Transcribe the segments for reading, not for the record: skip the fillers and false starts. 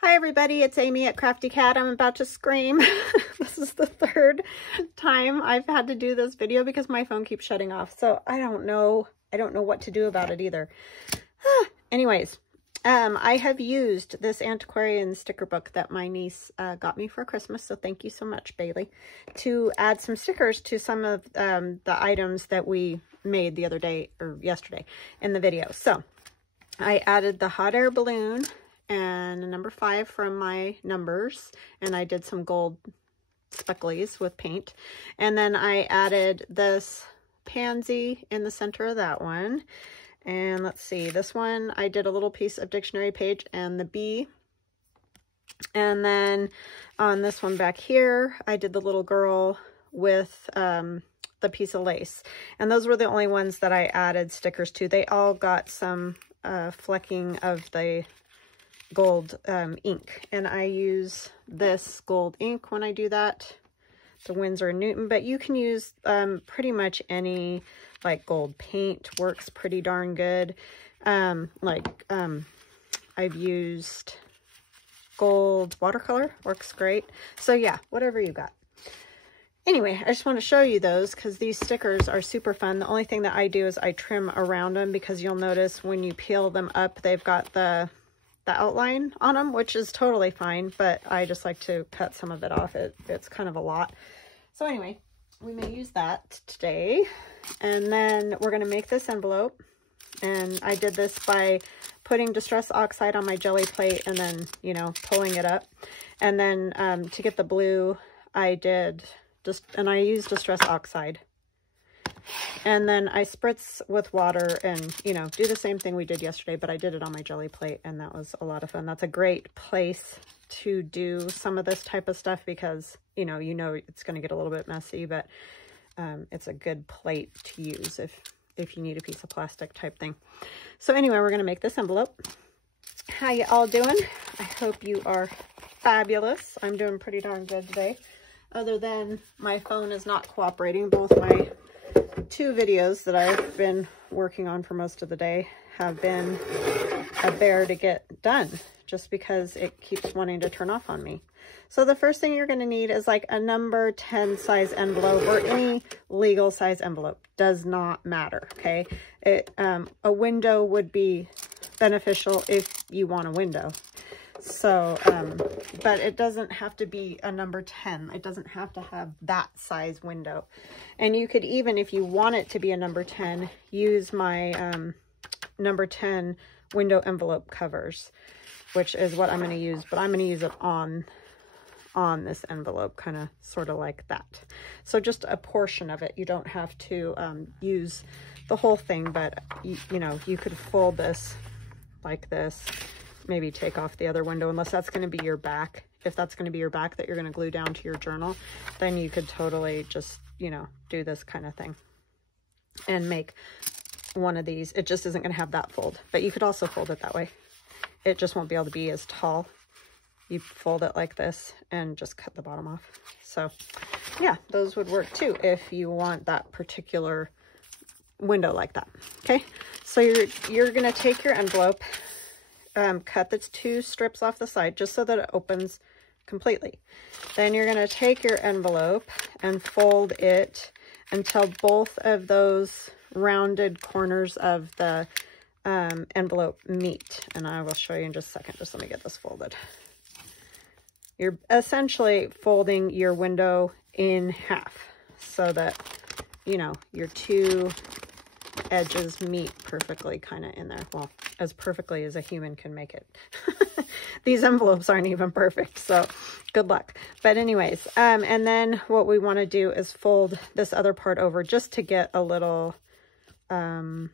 Hi everybody, it's Amy at Crafty Cat. I'm about to scream. This is the third time I've had to do this video because my phone keeps shutting off. So I don't know what to do about it either. Anyways, I have used this antiquarian sticker book that my niece got me for Christmas. So thank you so much, Bailey, to add some stickers to some of the items that we made the other day or yesterday in the video. So I added the hot air balloon and a number 5 from my numbers, and I did some gold specklies with paint, and then I added this pansy in the center of that one. And let's see, this one I did a little piece of dictionary page and the bee, and then on this one back here I did the little girl with the piece of lace, and those were the only ones that I added stickers to. They all got some flecking of the gold ink, and I use this gold ink when I do that, the Winsor & Newton, but you can use pretty much any like gold paint, works pretty darn good. I've used gold watercolor, works great. So yeah, whatever you got. Anyway, I just want to show you those because these stickers are super fun. The only thing that I do is I trim around them, because you'll notice when you peel them up, they've got the outline on them, which is totally fine, but I just like to cut some of it off. It's kind of a lot. So anyway, we may use that today. And then we're going to make this envelope. And I did this by putting Distress Oxide on my jelly plate and then, you know, pulling it up. And then to get the blue, I used Distress Oxide. And then I spritz with water and, you know, do the same thing we did yesterday, but I did it on my jelly plate, and that was a lot of fun. That's a great place to do some of this type of stuff because, you know it's going to get a little bit messy, but it's a good plate to use if you need a piece of plastic type thing. So anyway, we're going to make this envelope. How you all doing? I hope you are fabulous. I'm doing pretty darn good today, other than my phone is not cooperating. Both my 2 videos that I've been working on for most of the day have been a bear to get done, just because it keeps wanting to turn off on me. So the first thing you're going to need is like a number 10 size envelope, or any legal size envelope, does not matter. Okay. A window would be beneficial if you want a window. So, but it doesn't have to be a number 10. It doesn't have to have that size window. And you could even, if you want it to be a number 10, use my number 10 window envelope covers, which is what I'm going to use, but I'm going to use it on this envelope, kind of sort of like that. So just a portion of it. You don't have to use the whole thing, but you know, you could fold this like this. Maybe take off the other window, unless that's going to be your back. If that's going to be your back that you're going to glue down to your journal, then you could totally just, you know, do this kind of thing and make one of these. It just isn't going to have that fold, but you could also fold it that way. It just won't be able to be as tall. You fold it like this and just cut the bottom off. So yeah, those would work too if you want that particular window like that. Okay, so you're going to take your envelope, cut the 2 strips off the side just so that it opens completely. Then you're going to take your envelope and fold it until both of those rounded corners of the envelope meet. And I will show you in just a second. Just let me get this folded. You're essentially folding your window in half so that, you know, your 2 edges meet perfectly kind of in there. Well, as perfectly as a human can make it. These envelopes aren't even perfect, so good luck. But anyways, and then what we want to do is fold this other part over just to get a little, you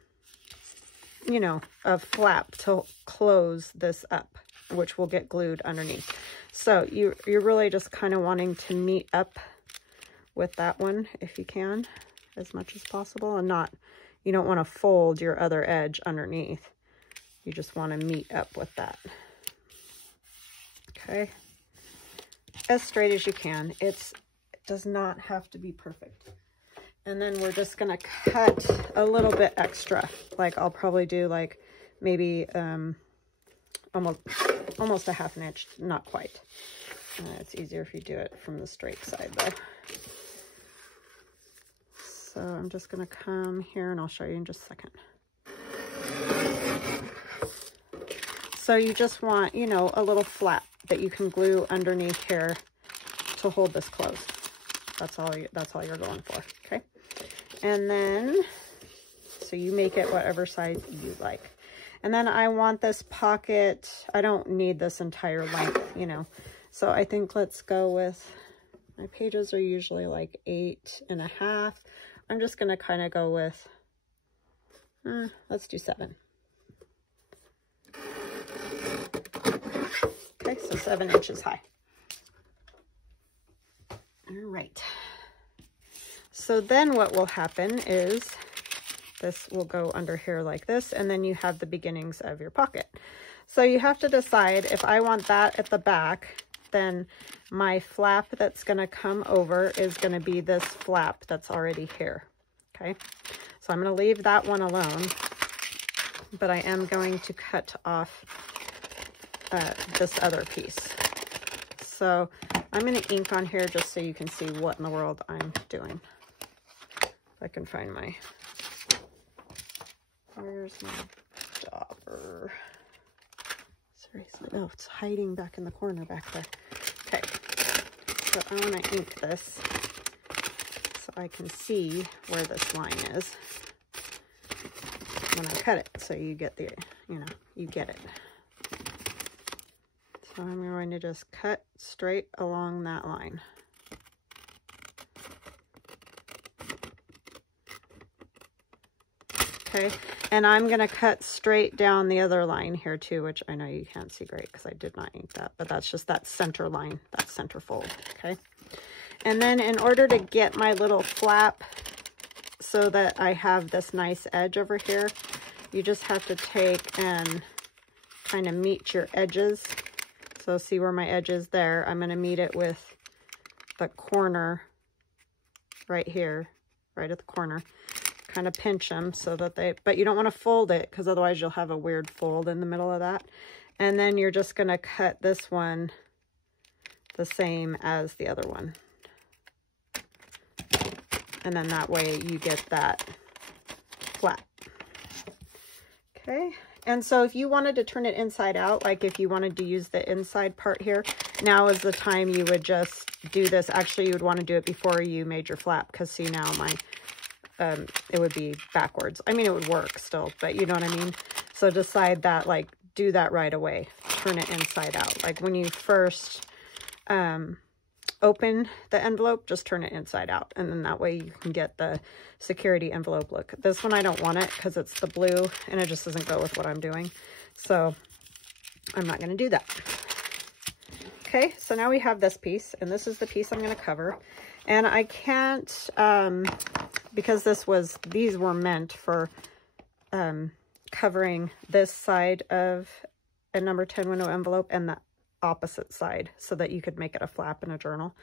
know, a flap to close this up, which will get glued underneath. So you're really just kind of wanting to meet up with that one if you can, as much as possible, and not, you don't want to fold your other edge underneath. You just want to meet up with that. Okay. As straight as you can. It does not have to be perfect. And then we're just going to cut a little bit extra. Like I'll probably do like maybe almost a 1/2 inch, not quite. It's easier if you do it from the straight side though. So I'm just going to come here and I'll show you in just a second. So you just want, you know, a little flap that you can glue underneath here to hold this closed. That's all you're going for, okay? And then, so you make it whatever size you like. And then I want this pocket, I don't need this entire length, you know. So I think let's go with, my pages are usually like 8.5. I'm just going to kind of go with, let's do 7. Okay, so 7 inches high. All right. So then what will happen is this will go under here like this, and then you have the beginnings of your pocket. So you have to decide, if I want that at the back, then my flap that's going to come over is going to be this flap that's already here. Okay, so I'm going to leave that one alone, but I am going to cut off this other piece. So I'm going to ink on here just so you can see what in the world I'm doing. If I can find my, where's my dauber? Seriously, oh, it's hiding back in the corner back there. Okay, so I want to ink this so I can see where this line is when I cut it, so you get the, you know, you get it. So I'm going to just cut straight along that line. Okay, and I'm going to cut straight down the other line here too, which I know you can't see great because I did not ink that, but that's just that center line, that center fold, okay? And then in order to get my little flap so that I have this nice edge over here, you just have to take and kind of meet your edges. So see where my edge is there? I'm going to meet it with the corner right here, right at the corner. Kind of pinch them so that they, but you don't want to fold it because otherwise you'll have a weird fold in the middle of that. And then you're just going to cut this one the same as the other one. And then that way you get that flat. Okay. And so if you wanted to turn it inside out, like if you wanted to use the inside part here, now is the time you would just do this. Actually, you would want to do it before you made your flap, because see now my, it would be backwards. I mean, it would work still, but you know what I mean? So decide that, like, do that right away. Turn it inside out. Like when you first open the envelope, just turn it inside out. And then that way you can get the security envelope look. This one I don't want it because it's the blue and it just doesn't go with what I'm doing. So I'm not going to do that. Okay, so now we have this piece, and this is the piece I'm going to cover. And I can't, because these were meant for covering this side of a number 10 window envelope and the opposite side so that you could make it a flap in a journal.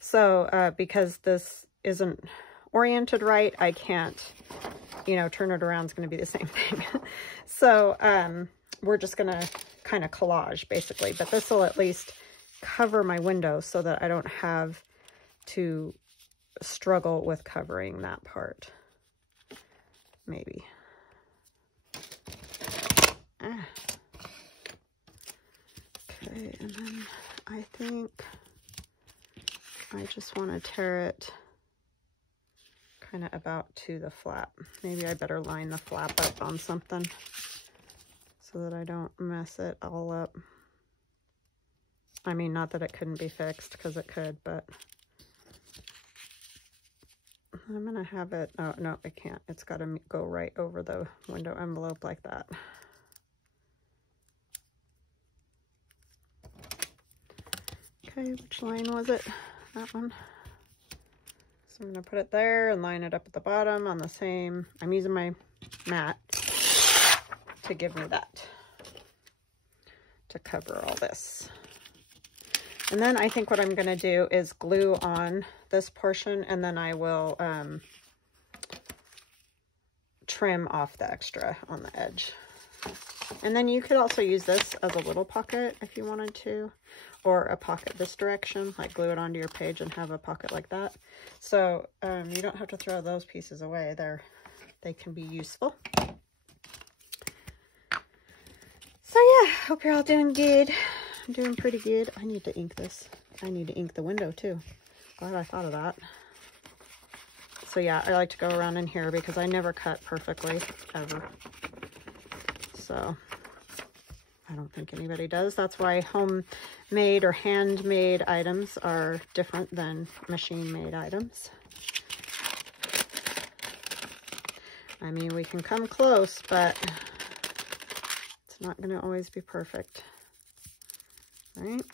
So because this isn't oriented right, I can't, you know, turn it around. It's going to be the same thing. So we're just going to kind of collage basically, but this will at least cover my window so that I don't have to struggle with covering that part. Maybe. Okay, and then I think I just want to tear it kind of about to the flap. Maybe I better line the flap up on something so that I don't mess it all up. I mean, not that it couldn't be fixed, because it could, but I'm going to have it, oh, no, it can't. It's got to go right over the window envelope like that. Okay, which line was it? That one. So I'm going to put it there and line it up at the bottom on the same. I'm using my mat to give me that, to cover all this. And then I think what I'm going to do is glue on this portion, and then I will trim off the extra on the edge. And then you could also use this as a little pocket if you wanted to, or a pocket this direction, like glue it onto your page and have a pocket like that. So you don't have to throw those pieces away. They can be useful. So yeah, hope you're all doing good. I'm doing pretty good. I need to ink this. I need to ink the window too. Glad I thought of that. So yeah, I like to go around in here because I never cut perfectly, ever. So I don't think anybody does. That's why homemade or handmade items are different than machine-made items. I mean, we can come close, but it's not going to always be perfect, right?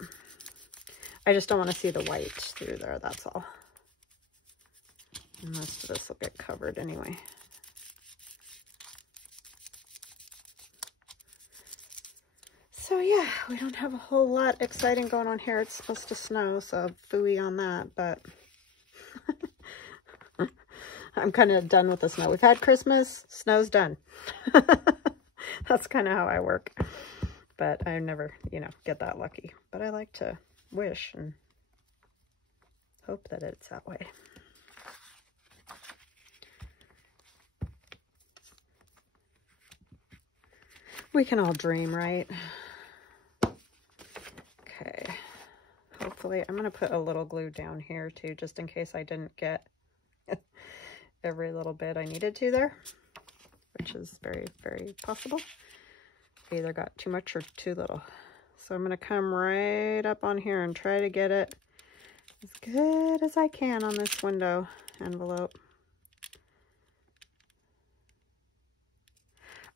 I just don't want to see the white through there, that's all. And most of this will get covered anyway. So yeah, we don't have a whole lot exciting going on here. It's supposed to snow, so phooey on that, but I'm kind of done with the snow. We've had Christmas, snow's done. That's kind of how I work. But I never, you know, get that lucky. But I like to wish and hope that it's that way. We can all dream, right? Okay. Hopefully, I'm going to put a little glue down here too, just in case I didn't get every little bit I needed to there, which is very, very possible. I either got too much or too little. So I'm going to come right up on here and try to get it as good as I can on this window envelope.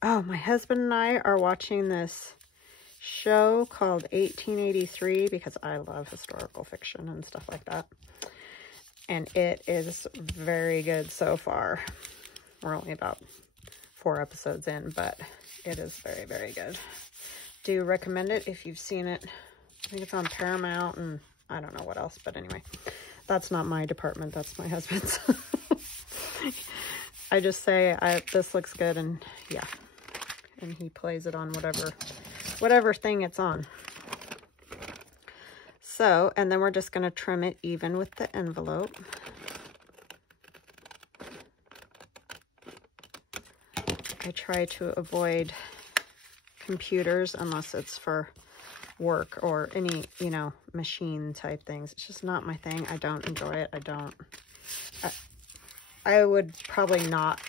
Oh, my husband and I are watching this show called 1883 because I love historical fiction and stuff like that. And it is very good so far. We're only about 4 episodes in, but it is very, very good. Do recommend it if you've seen it. I think it's on Paramount and I don't know what else, but anyway, that's not my department. That's my husband's. I just say, this looks good, and yeah. And he plays it on whatever thing it's on. So, and then we're just going to trim it even with the envelope. I try to avoid computers unless it's for work or any, you know, machine type things. It's just not my thing. I don't enjoy it. I would probably not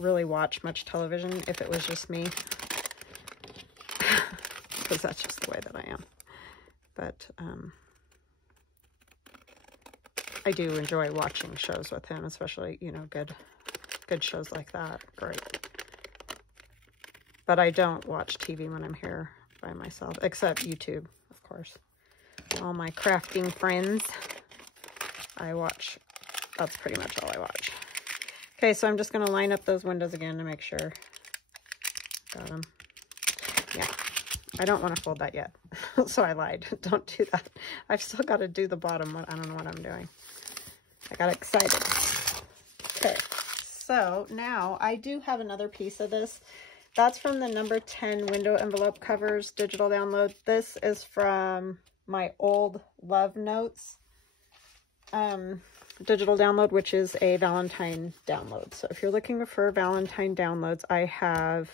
really watch much television if it was just me, because that's just the way that I am. But I do enjoy watching shows with him, especially, you know, good shows like that. Great. But I don't watch TV when I'm here by myself, except YouTube, of course. All my crafting friends, I watch. That's pretty much all I watch. Okay, so I'm just going to line up those windows again to make sure. Got them. Yeah, I don't want to fold that yet. So I lied. Don't do that. I've still got to do the bottom. I don't know what I'm doing. I got excited. Okay, so now I do have another piece of this. That's from the number 10 window envelope covers digital download. This is from my old Love Notes digital download, which is a Valentine download. So if you're looking for Valentine downloads, I have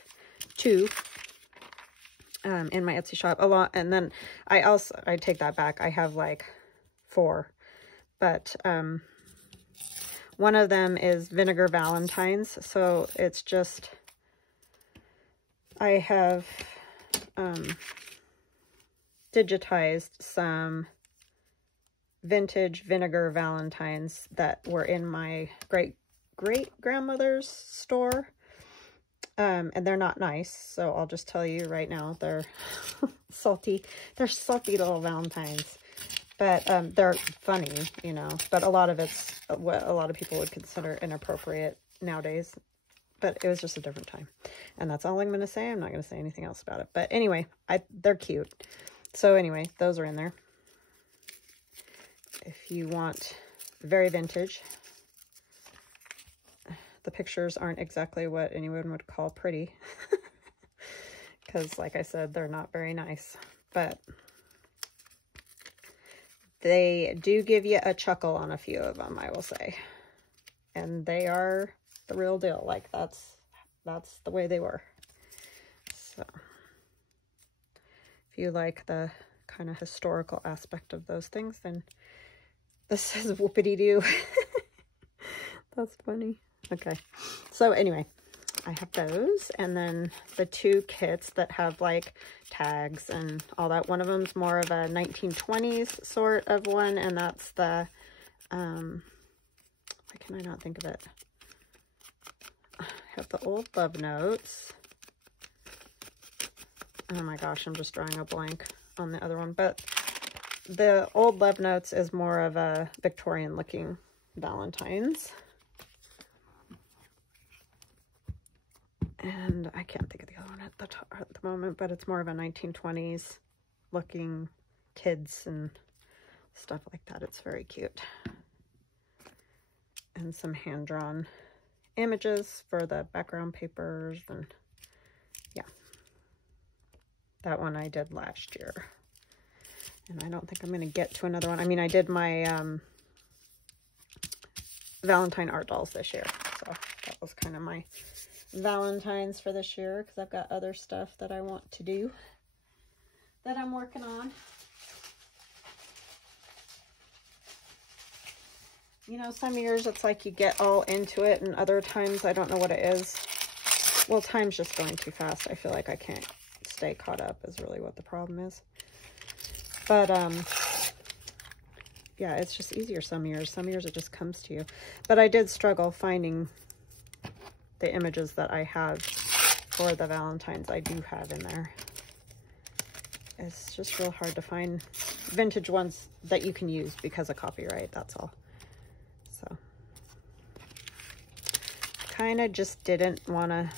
2 in my Etsy shop. A lot, and then I take that back. I have like 4, but one of them is Vinegar Valentines. So it's just, I have digitized some vintage Vinegar Valentines that were in my great-grandmother's store. And they're not nice, so I'll just tell you right now, they're salty. They're salty little Valentines. But they're funny, you know. But a lot of it's what a lot of people would consider inappropriate nowadays. But it was just a different time. And that's all I'm going to say. I'm not going to say anything else about it. But anyway, they're cute. So anyway, those are in there. If you want very vintage, the pictures aren't exactly what anyone would call pretty. because like I said, they're not very nice, but they do give you a chuckle on a few of them, I will say. And they are the real deal. Like that's the way they were. So if you like the kind of historical aspect of those things, then this is whoopity-doo. That's funny. Okay, so anyway, I have those, and then the two kits that have like tags and all that. One of them's more of a 1920s sort of one, and that's the why can I not think of it? I have the old love notes. Oh my gosh, I'm just drawing a blank on the other one, but the old love notes is more of a Victorian looking Valentine's. And I can't think of the other one at the moment, but it's more of a 1920s looking kids and stuff like that. It's very cute. And some hand-drawn images for the background papers, and yeah. That one I did last year. And I don't think I'm going to get to another one. I mean, I did my Valentine Art Dolls this year. So that was kind of my Valentine's for this year, because I've got other stuff that I want to do that I'm working on. You know, some years it's like you get all into it, and other times I don't know what it is. Well, time's just going too fast. I feel like I can't stay caught up is really what the problem is. But yeah, it's just easier some years. Some years it just comes to you. But I did struggle finding the images that I have for the Valentines I do have in there. It's just real hard to find vintage ones that you can use because of copyright, that's all. So kind of just didn't want to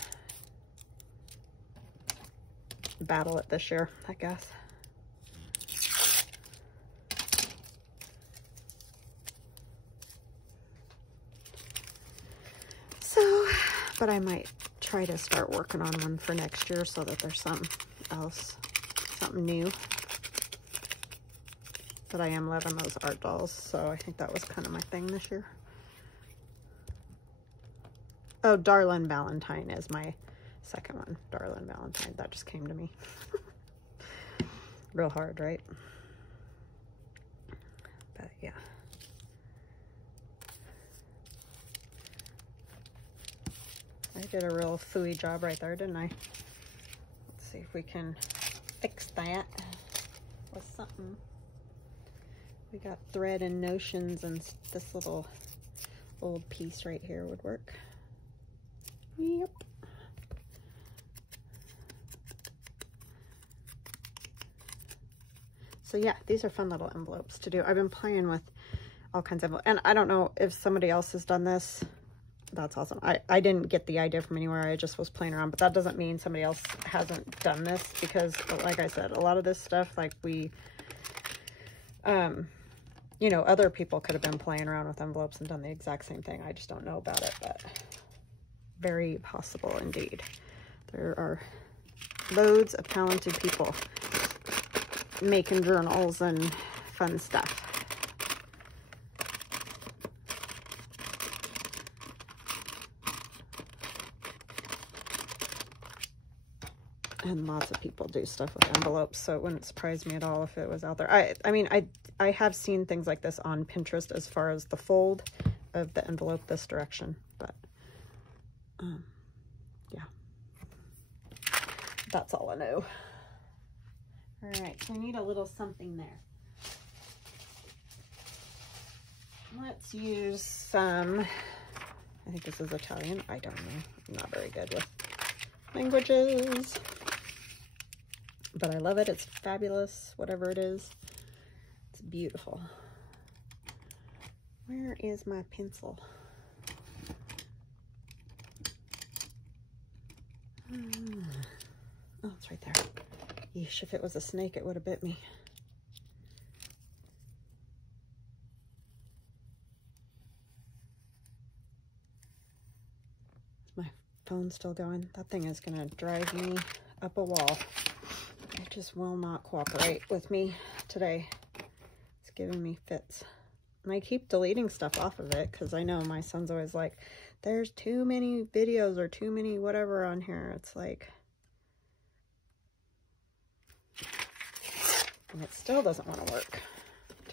battle it this year, I guess. So, but I might try to start working on one for next year so that there's something else, something new. But I am loving those art dolls, so I think that was kind of my thing this year. Oh, Darlin' Valentine is my second one. Darlin' Valentine, that just came to me. Real hard, right? But yeah. I did a real phooey job right there, didn't I? Let's see if we can fix that with something. We got thread and notions, and this little old piece right here would work. Yep. So yeah, these are fun little envelopes to do. I've been playing with all kinds of, and I don't know if somebody else has done this. That's awesome. I didn't get the idea from anywhere. I just was playing around, but that doesn't mean somebody else hasn't done this, because like I said, a lot of this stuff, like we, you know, other people could have been playing around with envelopes and done the exact same thing. I just don't know about it, but very possible indeed. There are loads of talented people making journals and fun stuff. And lots of people do stuff with envelopes, so it wouldn't surprise me at all if it was out there. I mean, I have seen things like this on Pinterest as far as the fold of the envelope this direction, but yeah, that's all I know. All right, so I need a little something there. Let's use some, I think this is Italian. I don't know. I'm not very good with languages, but I love it. It's fabulous, whatever it is. It's beautiful. Where is my pencil? Oh, it's right there. Yeesh, if it was a snake, it would have bit me. Is my phone still going? That thing is going to drive me up a wall. It just will not cooperate with me today. It's giving me fits. And I keep deleting stuff off of it because I know my son's always like, there's too many videos or too many whatever on here. It's like, and it still doesn't want to work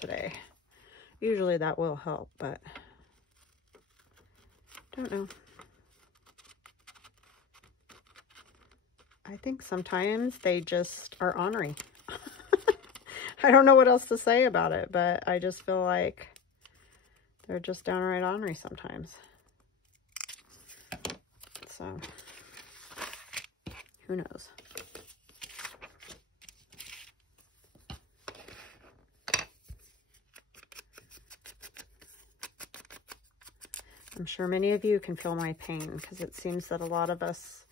today. Usually that will help, but don't know. I think sometimes they just are ornery. I don't know what else to say about it, but I just feel like they're just downright ornery sometimes. So, who knows? I'm sure many of you can feel my pain because it seems that a lot of us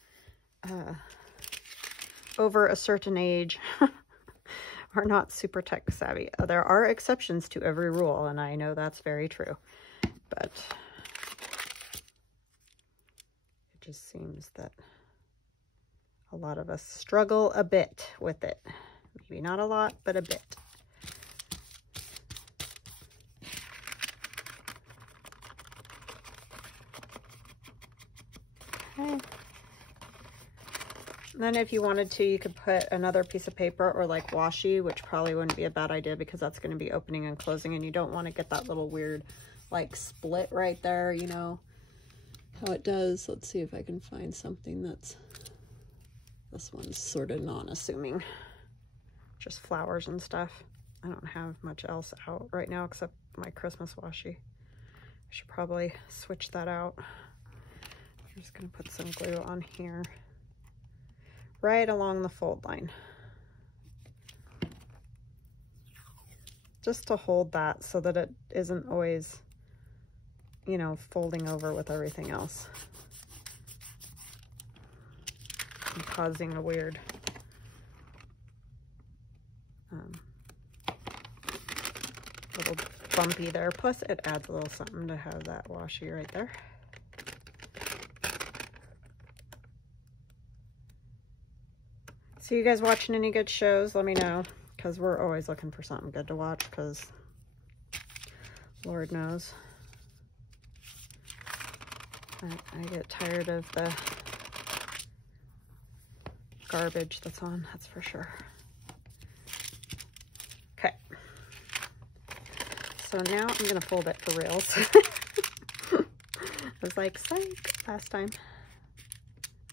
over a certain age are not super tech savvy. There are exceptions to every rule, and I know that's very true, but it just seems that a lot of us struggle a bit with it. Maybe not a lot, but a bit. Okay. Then if you wanted to, you could put another piece of paper or like washi, which probably wouldn't be a bad idea because that's going to be opening and closing, and you don't want to get that little weird like split right there, you know how it does. Let's see if I can find something that's, this one's sort of non-assuming, just flowers and stuff. I don't have much else out right now except my Christmas washi. I should probably switch that out. I'm just going to put some glue on here, right along the fold line, just to hold that so that it isn't always, you know, folding over with everything else and causing a weird little bumpy there. Plus it adds a little something to have that washi right there. So you guys watching any good shows? Let me know, because we're always looking for something good to watch, because Lord knows I get tired of the garbage that's on, that's for sure. Okay. So now I'm going to fold it for reals. I was like, psych, last time.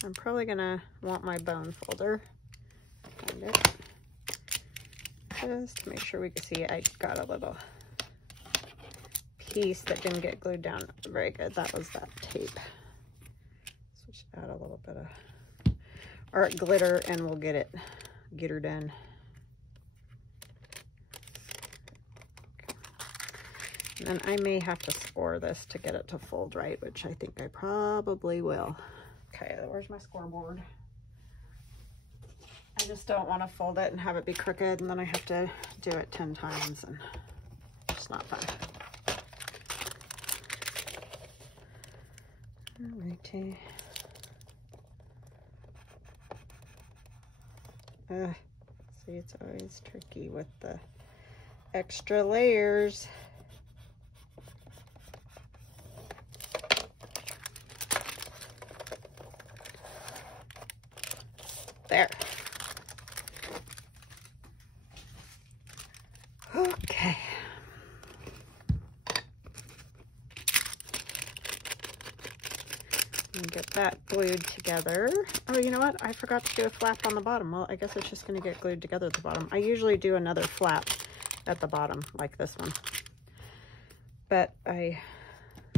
I'm probably going to want my bone folder. Find it. Just to make sure we can see, I got a little piece that didn't get glued down very good. That was that tape. So just add a little bit of art glitter and we'll get it glittered in. And then I may have to score this to get it to fold right, which I think I probably will. Okay, where's my scoreboard? I just don't want to fold it and have it be crooked, and then I have to do it 10 times, and it's not fun. Alrighty. See, it's always tricky with the extra layers. There. Okay. And get that glued together. Oh, you know what? I forgot to do a flap on the bottom. Well, I guess it's just going to get glued together at the bottom. I usually do another flap at the bottom, like this one. But I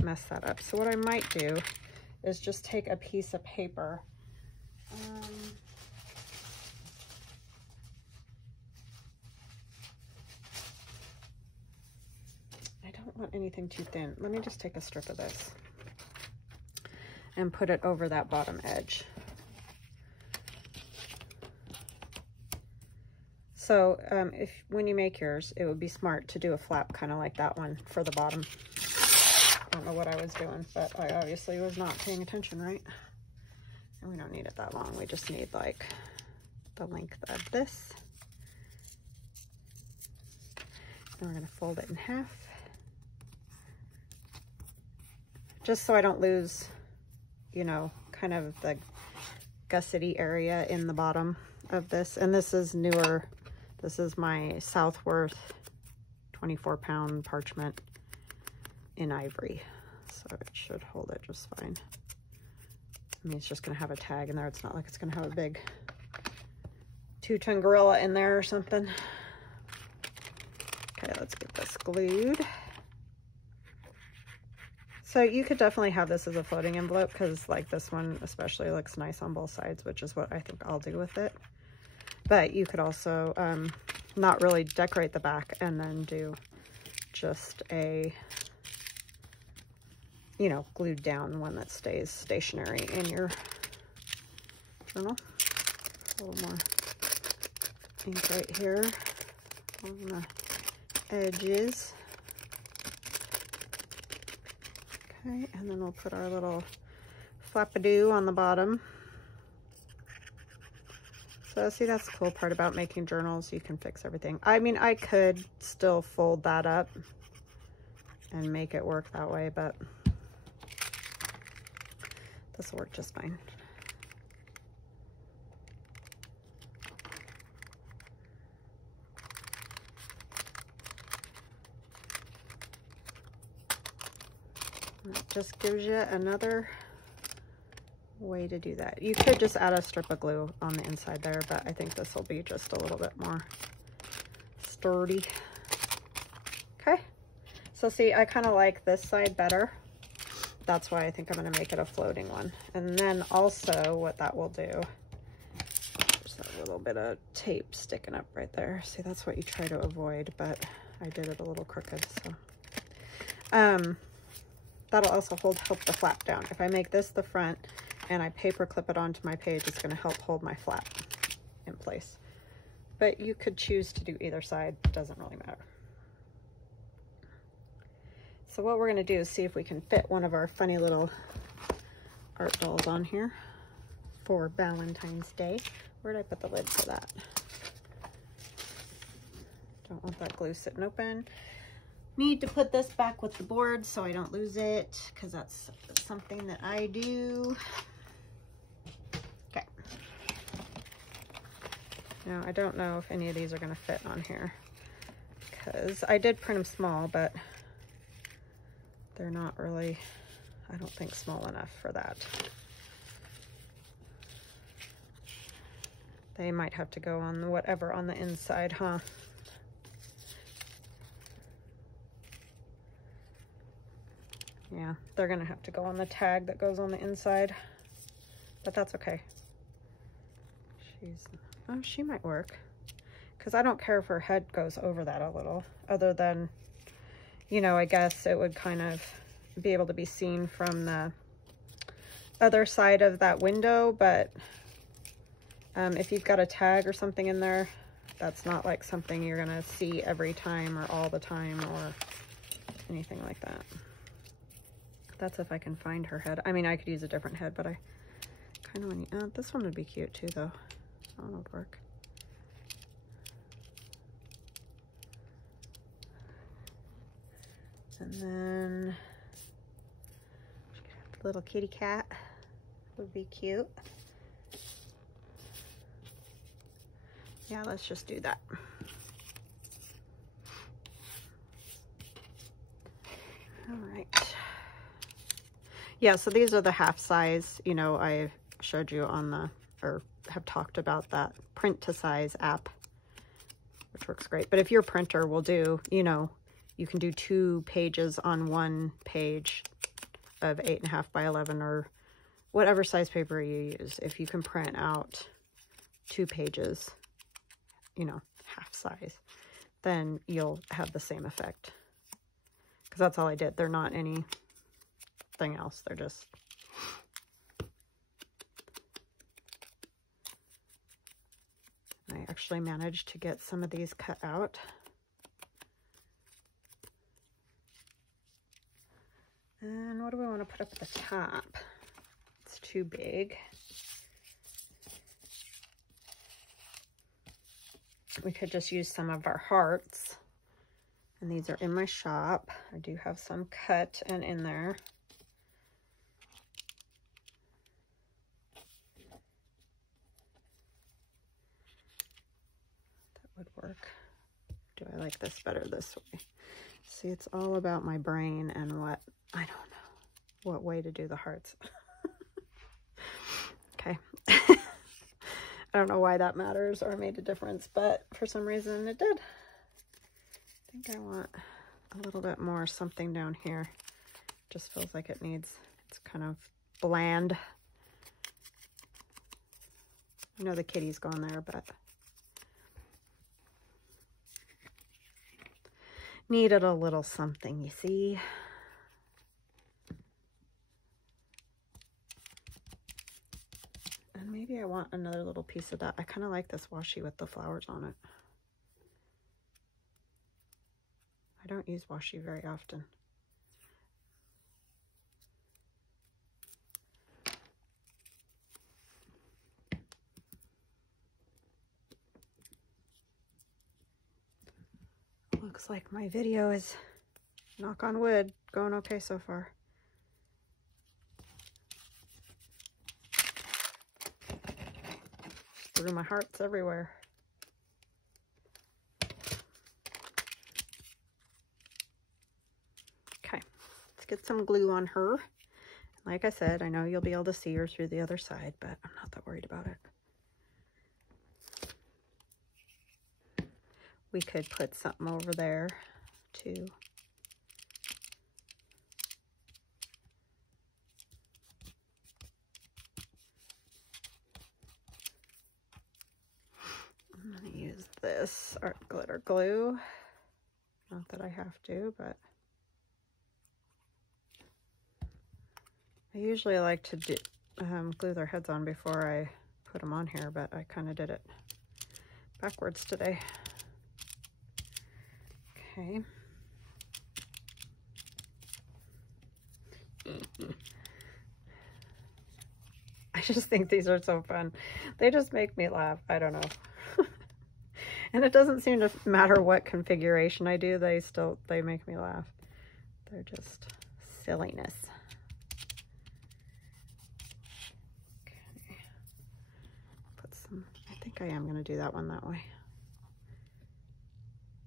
messed that up. So what I might do is just take a piece of paper. I don't want anything too thin. Let me just take a strip of this and put it over that bottom edge. So when you make yours, it would be smart to do a flap kind of like that one for the bottom. I don't know what I was doing, but I obviously was not paying attention, right? And we don't need it that long. We just need like the length of this. And we're going to fold it in half. Just so I don't lose, you know, kind of the gussety area in the bottom of this. And this is newer. This is my Southworth 24-pound parchment in ivory. So it should hold it just fine. I mean, it's just going to have a tag in there. It's not like it's going to have a big 2-ton gorilla in there or something. Okay, let's get this glued. So you could definitely have this as a floating envelope because like this one especially looks nice on both sides, which is what I think I'll do with it. But you could also not really decorate the back and then do just a, you know, glued down one that stays stationary in your journal. A little more ink right here on the edges. Okay, and then we'll put our little flappadoo on the bottom. So see, that's the cool part about making journals. You can fix everything. I mean, I could still fold that up and make it work that way, but this will work just fine. It just gives you another way to do that. You could just add a strip of glue on the inside there, but I think this will be just a little bit more sturdy. Okay, so see, I kind of like this side better. That's why I think I'm going to make it a floating one. And then also what that will do, there's that little bit of tape sticking up right there. See, that's what you try to avoid, but I did it a little crooked, so. That'll also help the flap down. If I make this the front and I paper clip it onto my page, it's going to help hold my flap in place. But you could choose to do either side. It doesn't really matter. So what we're going to do is see if we can fit one of our funny little art dolls on here for Valentine's Day. Where did I put the lid for that? Don't want that glue sitting open. Need to put this back with the board so I don't lose it, because that's something that I do. Okay. Now, I don't know if any of these are going to fit on here, because I did print them small, but they're not really, I don't think, small enough for that. They might have to go on whatever on the inside, huh? Yeah, they're going to have to go on the tag that goes on the inside, but that's okay. Oh, she might work, because I don't care if her head goes over that a little, other than, you know, I guess it would kind of be able to be seen from the other side of that window, but if you've got a tag or something in there, that's not like something you're going to see every time or all the time or anything like that. That's if I can find her head. I mean, I could use a different head, but I kind of want to, this one would be cute too, though. That one would work. And then little kitty cat would be cute. Yeah, let's just do that. All right. Yeah, so these are the half size. You know, I showed you on the, or have talked about that print to size app, which works great. But if your printer will do, you know, you can do 2 pages on one page of 8.5 by 11 or whatever size paper you use. If you can print out 2 pages, you know, half size, then you'll have the same effect. Because that's all I did. They're not anything else. They're just... I actually managed to get some of these cut out. And what do we want to put up at the top? It's too big. we could just use some of our hearts. And these are in my shop. I do have some cut and in there. That would work. Do I like this better this way? See, it's all about my brain and what, I don't know, what way to do the hearts. Okay. I don't know why that matters or made a difference, but for some reason it did. I think I want a little bit more something down here. Just feels like it needs, it's kind of bland. I know the kitty's going there, but needed a little something, you see. And maybe I want another little piece of that. I kind of like this washi with the flowers on it. I don't use washi very often. Looks like my video is, knock on wood, going okay so far. Threw my hearts everywhere. Okay, let's get some glue on her. Like I said, I know you'll be able to see her through the other side, but I'm not that worried about it. We could put something over there too. I'm going to use this art glitter glue. Not that I have to, but I usually like to do, glue their heads on before I put them on here, but I kind of did it backwards today. Okay. I just think these are so fun. They just make me laugh. I don't know. And it doesn't seem to matter what configuration I do. They make me laugh. They're just silliness. Okay. Put some, I think I am going to do that one that way.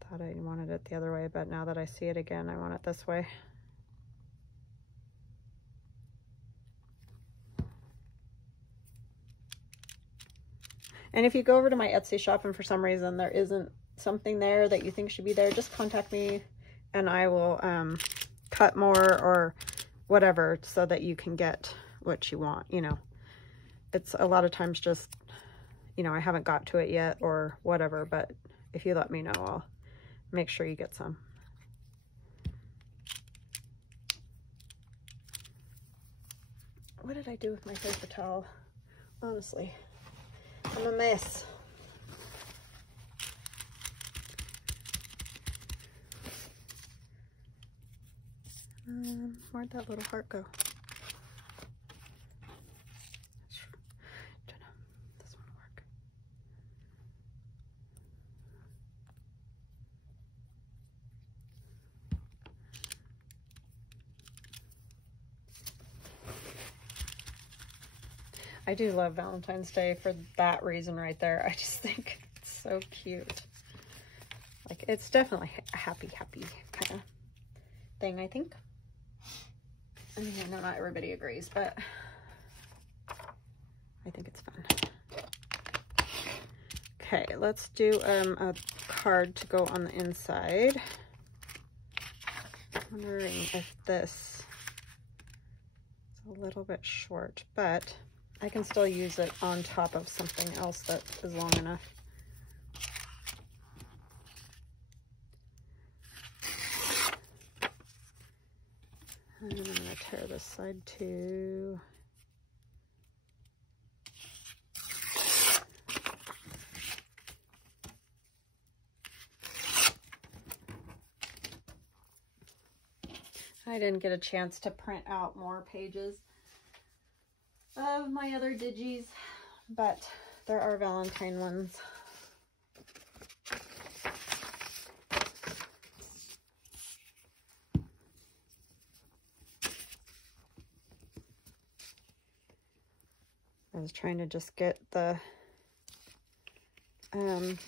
Thought I wanted it the other way, but now that I see it again, I want it this way. And if you go over to my Etsy shop and for some reason there isn't something there that you think should be there, just contact me and I will cut more or whatever so that you can get what you want. You know, it's a lot of times just, you know, I haven't got to it yet or whatever, but if you let me know, I'll make sure you get some. What did I do with my paper towel? Honestly, I'm a mess. Where'd that little heart go? Don't know. This one will work. I do love Valentine's Day for that reason right there. I just think it's so cute. Like, it's definitely a happy kind of thing, I think. I mean, I know not everybody agrees, but I think it's fun. Okay, let's do a card to go on the inside. I'm wondering if this is a little bit short, but I can still use it on top of something else that is long enough. And I'm going to tear this side too. I didn't get a chance to print out more pages of my other digis, but there are Valentine ones. was trying to just get the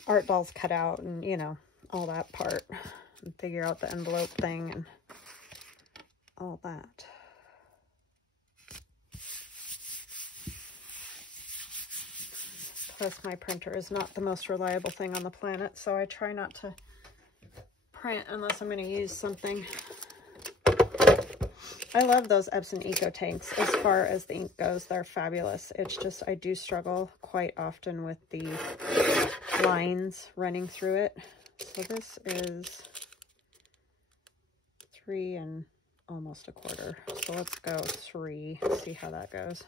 art dolls cut out and, you know, all that part. And figure out the envelope thing and all that. Plus, my printer is not the most reliable thing on the planet, so I try not to print unless I'm going to use something. I love those Epson Eco tanks as far as the ink goes. They're fabulous. It's just I do struggle quite often with the lines running through it. So this is 3 and almost 1/4. So let's go 3. See how that goes.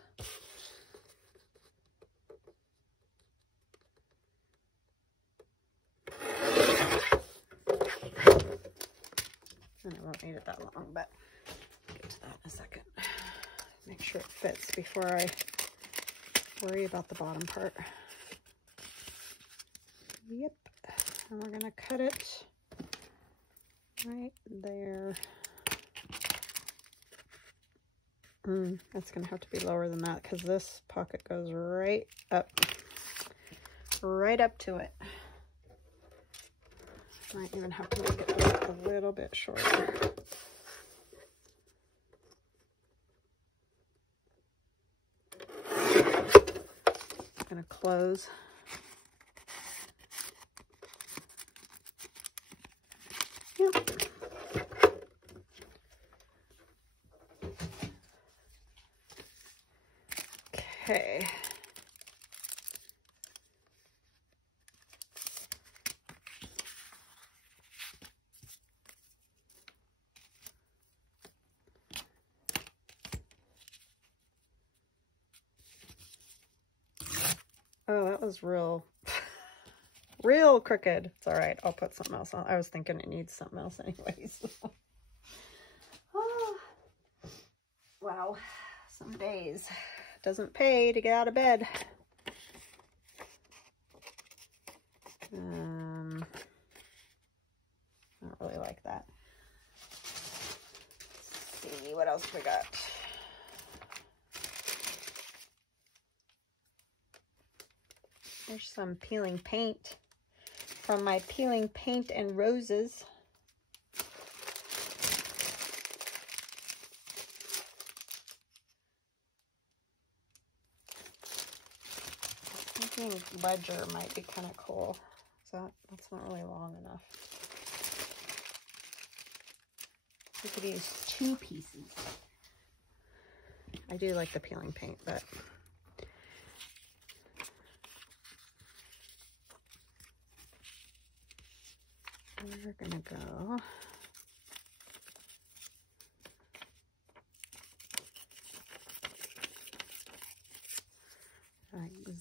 And I won't need it that long, but I'll get to that in a second. Make sure it fits before I worry about the bottom part. Yep. And we're gonna cut it right there. That's gonna have to be lower than that because this pocket goes right up to it. Might even have to make it just a little bit shorter. It's gonna close. Yep. Okay. Oh, that was real crooked. It's all right. I'll put something else on. I was thinking it needs something else anyways. Oh, wow. Some days it doesn't pay to get out of bed. I don't really like that. Let's see what else we got. There's some peeling paint from my Peeling Paint and Roses. I think Ledger might be kind of cool. So that's not really long enough. We could use 2 pieces. I do like the peeling paint, but we're gonna go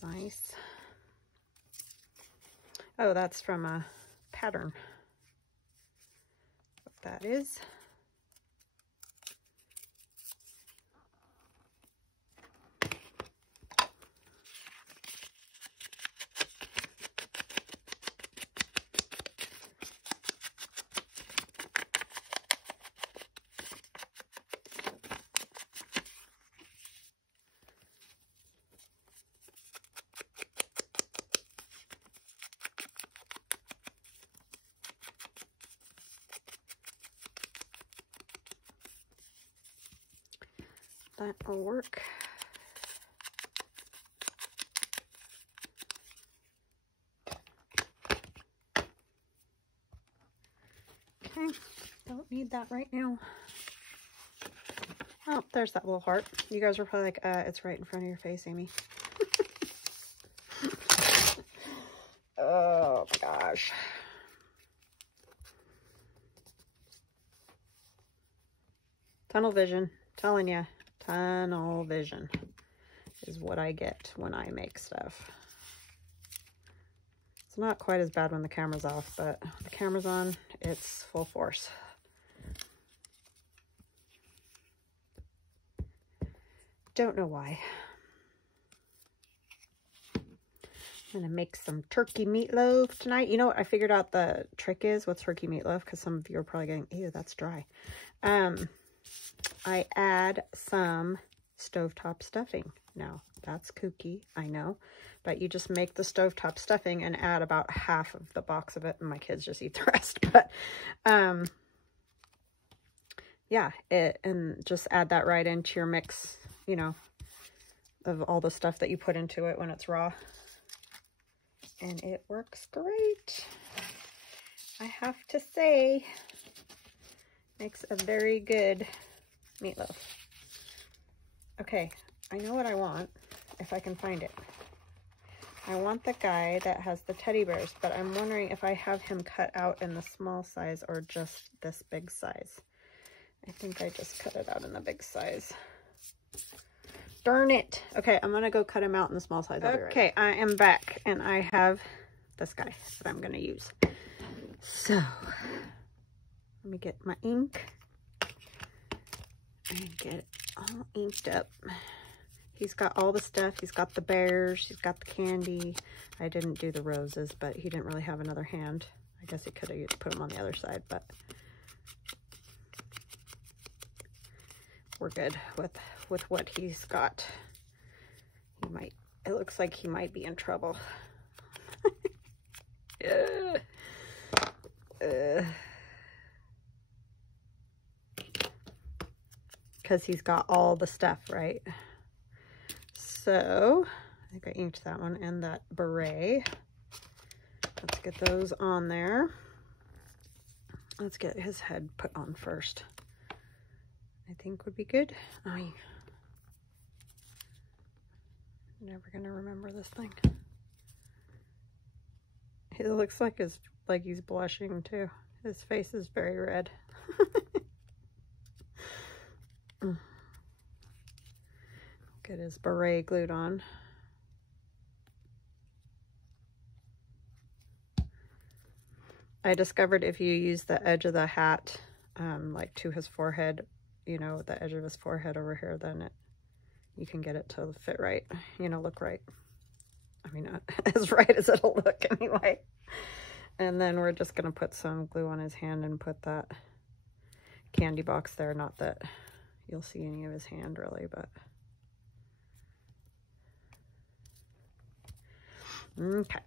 nice. Oh, that's from a pattern. What that is. That will work. Okay, don't need that right now. Oh, there's that little heart. You guys were probably like, it's right in front of your face, Amy. Oh, gosh. Tunnel vision, telling you. Tunnel vision is what I get when I make stuff. It's not quite as bad when the camera's off, but when the camera's on, it's full force. Don't know why. I'm gonna make some turkey meatloaf tonight. You know what I figured out the trick is with turkey meatloaf, because some of you are probably going, ew, that's dry. I add some stovetop stuffing. Now, that's kooky, I know, but you just make the stovetop stuffing and add about half of the box of it, and my kids just eat the rest. But yeah, and just add that right into your mix, you know, of all the stuff that you put into it when it's raw. And it works great. I have to say, makes a very good meatloaf. Okay, I know what I want, if I can find it. I want the guy that has the teddy bears, but I'm wondering if I have him cut out in the small size or just this big size. I think I just cut it out in the big size. Darn it. Okay, I'm gonna go cut him out in the small size. Okay, I am back, and I have this guy that I'm gonna use. So, let me get my ink and get it all inked up. He's got all the stuff. He's got the bears. He's got the candy. I didn't do the roses, but he didn't really have another hand. I guess he could have put them on the other side, but we're good with what he's got. He might, it looks like he might be in trouble. Because he's got all the stuff, right? So, I think I inked that one and that beret. Let's get those on there. Let's get his head put on first. I think would be good. I'm never gonna remember this thing. It looks like he's blushing too. His face is very red. Get his beret glued on. I discovered if you use the edge of the hat, like to his forehead, you know, the edge of his forehead over here, then you can get it to fit right, you know, look right. I mean, not as right as it'll look anyway. And then we're just gonna put some glue on his hand and put that candy box there. Not that you'll see any of his hand really, but okay.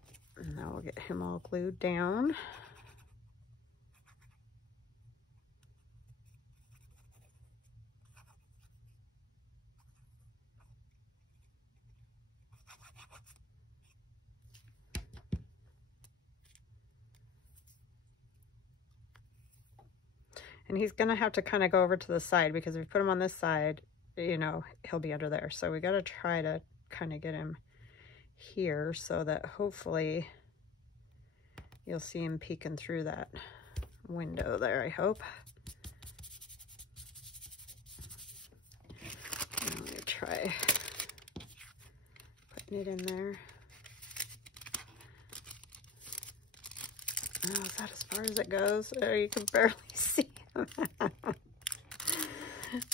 Now we'll get him all glued down. And he's gonna have to kind of go over to the side, because if we put him on this side, you know, he'll be under there. So we got to try to kind of get him here so that hopefully you'll see him peeking through that window there, I hope. Let me try putting it in there. Oh, is that as far as it goes? Oh, you can barely see him.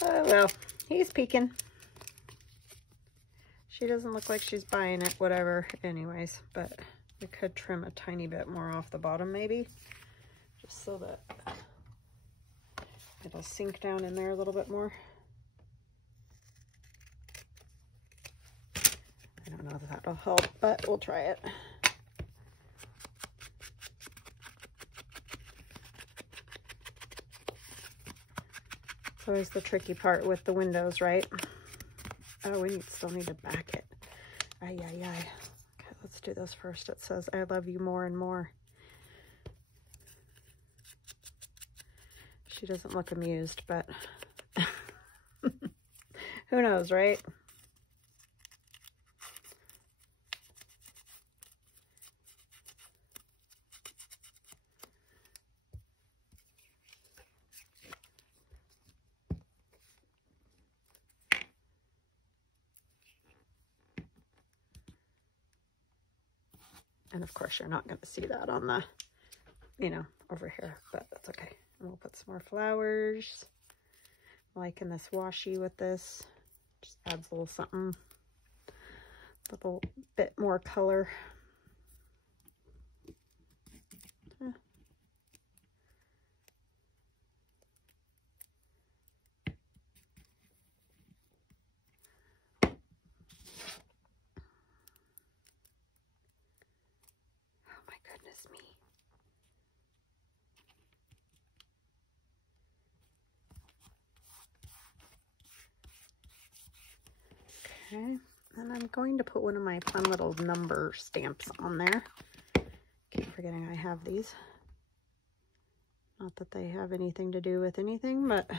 Oh, well, he's peeking. She doesn't look like she's buying it, whatever, anyways, but we could trim a tiny bit more off the bottom, maybe, just so that it'll sink down in there a little bit more. I don't know if that'll help, but we'll try it. It's always the tricky part with the windows, right? Oh, we still need to back it. Ay, ay, ay. Okay, let's do this first. It says, I love you more and more. She doesn't look amused, but who knows, right? And of course, you're not going to see that on the, you know, over here, but that's okay. And we'll put some more flowers. I'm liking this washi with this. Just adds a little something, a little bit more color. kiss me. Okay, and I'm going to put one of my fun little number stamps on there. Keep forgetting I have these. Not that they have anything to do with anything, but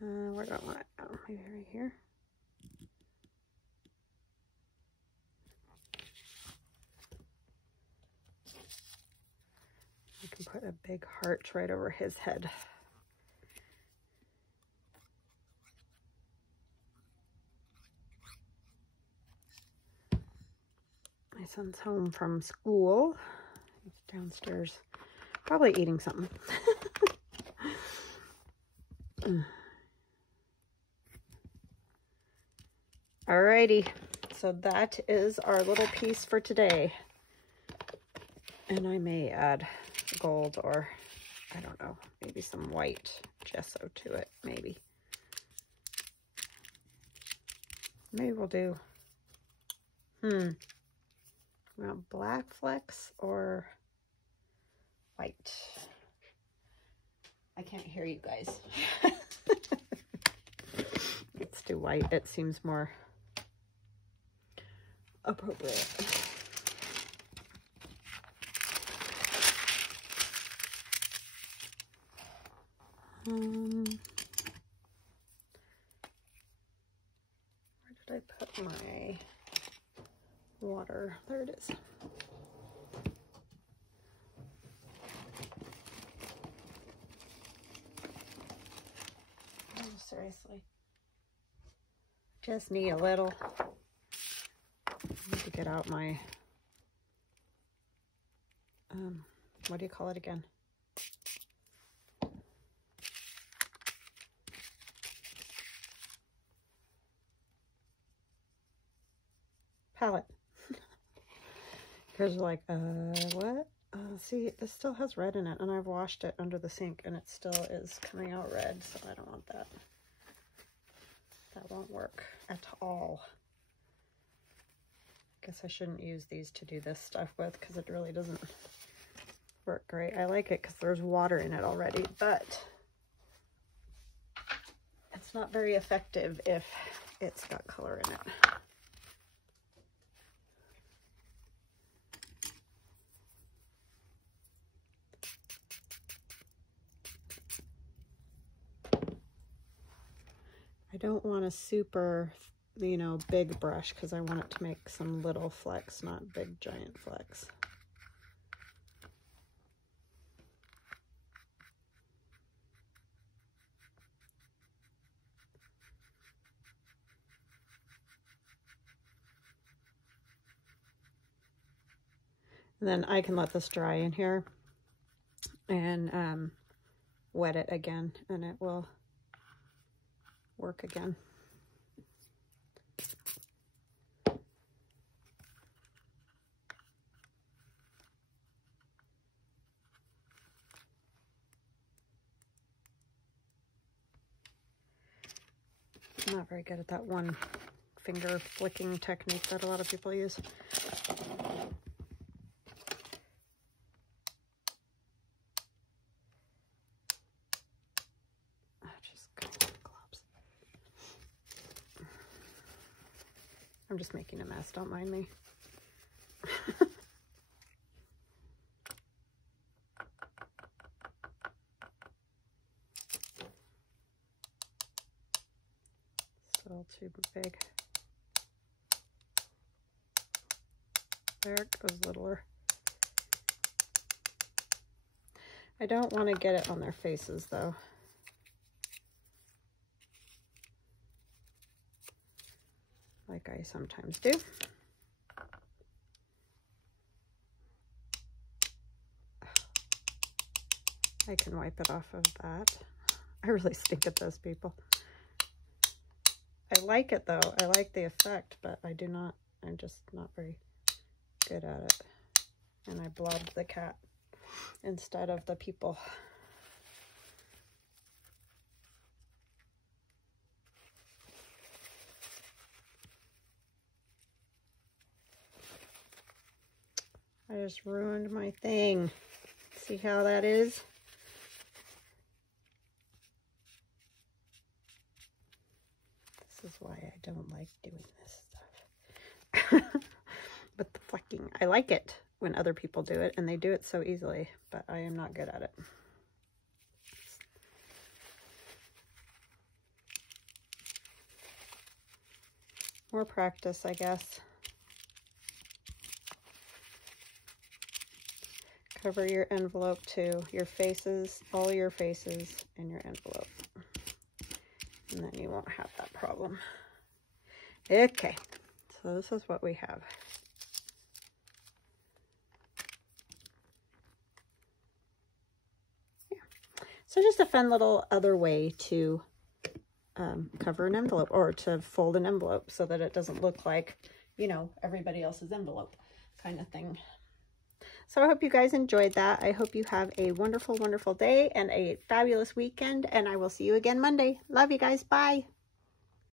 where do I want it? Oh, maybe right here. I can put a big heart right over his head. My son's home from school. He's downstairs, probably eating something. Alrighty, so that is our little piece for today. And I may add gold or, I don't know, maybe some white gesso to it, maybe. Maybe we'll do, well, black flecks or white. I can't hear you guys. Let's do white. It seems more appropriate. Where did I put my water? There it is. Oh, seriously. Just need a little. I need to get out my, what do you call it again? Palette. Because like, what? See, this still has red in it, and I've washed it under the sink, and it still is coming out red, so I don't want that. That won't work at all. Guess I shouldn't use these to do this stuff with, because it really doesn't work great. I like it because there's water in it already, but it's not very effective if it's got color in it. I don't want a super, you know, big brush because I want it to make some little flecks, not big giant flecks. And then I can let this dry in here and wet it again, and it will work again. I'm not very good at that one finger flicking technique that a lot of people use. I'm just making a mess, don't mind me. Still too big. There it goes, littler. I don't want to get it on their faces though. Like I sometimes do. I can wipe it off of that. I really stink at those people. I like it though. I like the effect, but I'm just not very good at it. And I blobbed the cat instead of the people. I just ruined my thing. See how that is? This is why I don't like doing this stuff. But the flecking, I like it when other people do it, and they do it so easily, but I am not good at it. More practice, I guess. Cover your envelope too, your faces, all your faces in your envelope. And then you won't have that problem. Okay, so this is what we have. Yeah. So just a fun little other way to cover an envelope, or to fold an envelope so that it doesn't look like, you know, everybody else's envelope kind of thing. So I hope you guys enjoyed that. I hope you have a wonderful, wonderful day and a fabulous weekend, and I will see you again Monday. Love you guys. Bye.